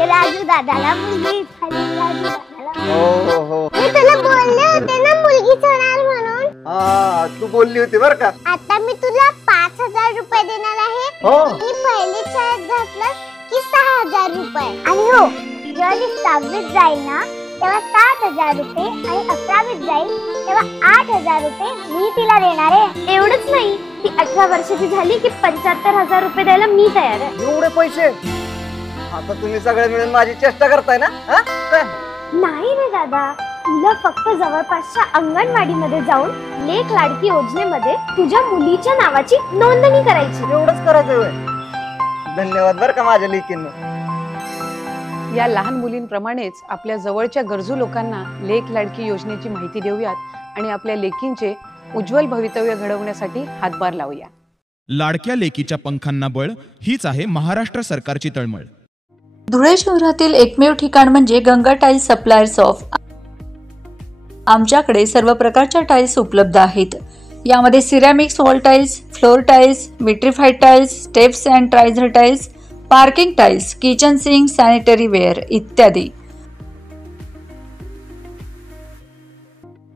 झाली राजू दादाला मुलगी झाली राजू दादाला। हो मी तुला बोलले होते ना मुलगीच होणार म्हणून। हा तू बोलली होती बर का। आता मी तुला 5,000 रुपये देणार आहे। मी पहिली शाळेत घातलं की 6,000 रुपये। आणि हो जेव्हा ती 6वीत जाईल ना तेव्हा 7,000 रुपये आणि 11वीत जाईल तेव्हा 8,000 रुपये मी तिला देणार आहे। एवढंच नाही, ती 18 वर्षाची झाली की 75,000 रुपये द्यायला मी तयार आहे। एवढे पैसे? आता तुम्ही सगळे मिळून माझी चेष्टा करताय ना? नाही रे दादा, तुला फक्त जवळपासच्या अंगणवाडीमध्ये जाऊन लेक लाडकी योजनेमध्ये तुझ्या मुलीच्या नावाची नोंदणी करायची। एवढंच करायचंय? धन्यवाद बर का माझ्या लेकींना। या लहान मुलींप्रमाणेच आपल्या जवळच्या गरजू लोकांना लेक लाडकी योजनेची माहिती देऊयात आणि आपल्या लेकींचे उज्ज्वल भवितव्य घडवण्यासाठी हातभार लावूया। लाडक्या लेकीच्या पंखांना बळ हीच आहे महाराष्ट्र सरकारची तळमळ। धुळे शहरातील एकमेव ठिकाण म्हणजे गंगा टाइल्स सप्लायर्स ऑफ। आमच्याकडे सर्व प्रकारच्या टाइल्स उपलब्ध आहेत। यामध्ये ceramics wall tiles, floor tiles, vitrified tiles, steps and riser tiles, parking tiles, kitchen sink, sanitary ware इत्यादी।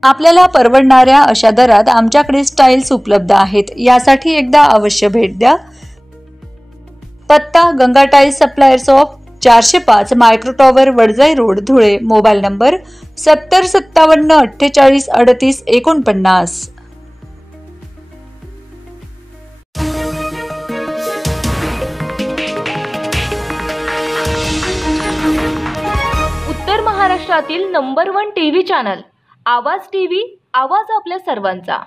आपल्याला परवडणाऱ्या अशा दरात आमच्याकडे टाइल्स उपलब्ध आहेत। यासाठी एकदा अवश्य भेट द्या। पत्ता Ganga tiles suppliers of, 405 micro tower, Wadjai road, Dhule. Mobile number 7057 48 38 49। उत्तर महाराष्ट्रातील number 1 TV channel Awaaz TV, आवाज आपल्या सर्वांचा।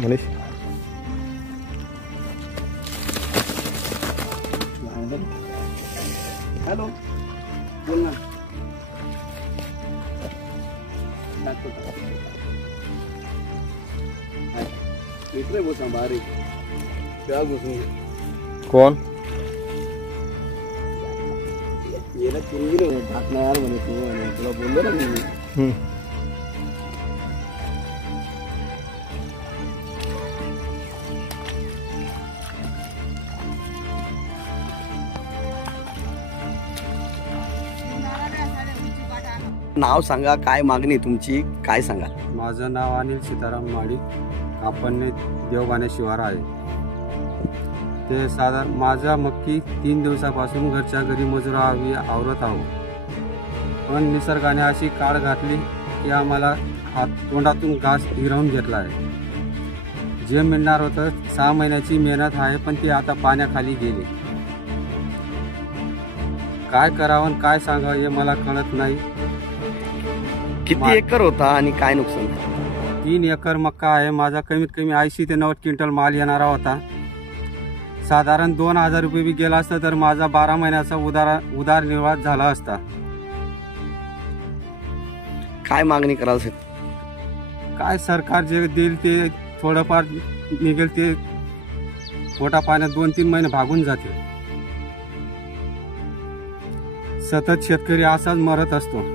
मनीष हेलो बोल ना। इकडे बसा बारी क्या बसून कौन येला कुंगी नाही भागना यार म्हणे तुला बोललो ना मी। नाव सांगा, काय मागणी तुमची, काय सांगा? माझं नाव अनिल सीताराम माडी, आपण देवबाने शिवार आहे। ते साधारण माझा मक्की 3 दिवसापासून घरच्या घरी मजुरावी आवरत आहोत, पण निसर्गाने अशी काळ घातली की आम्हाला तोंडातून घास हिरावून घेतला आहे। जे मिळणार होतं 6 महिन्याची मेहनत आहे, पण ती आता पाण्याखाली गेली। काय करावं काय सांगावं हे मला कळत नाही। किती एकर होता आणि काय नुकसान? 3 एकर मक्का आहे माझा। कमीत कमी 80 ते 90 क्विंटल माल येणारा होता। साधारण 2,000 रुपये बी गेला असता तर माझा 12 महिन्याचा उदरनिर्वाह झाला असता। काय मागणी कराल? काय सरकार जे देईल ते थोडंफार निघेल ते पोटा पाण्यात 2-3 महिने भागून जाते। सतत शेतकरी असाच मरत असतो.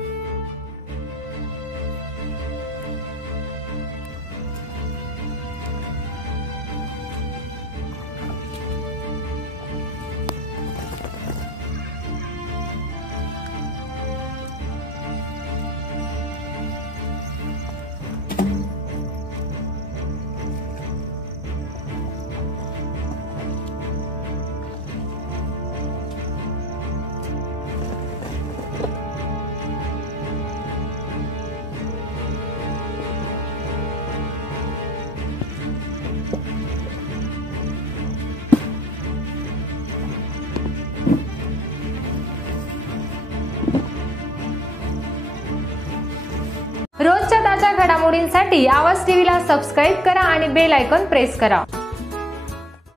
रोजच्या ताज्या घडामोडींसाठी आवाज टीव्हीला सबस्क्राईब करा आणि बेल आयकॉन प्रेस करा.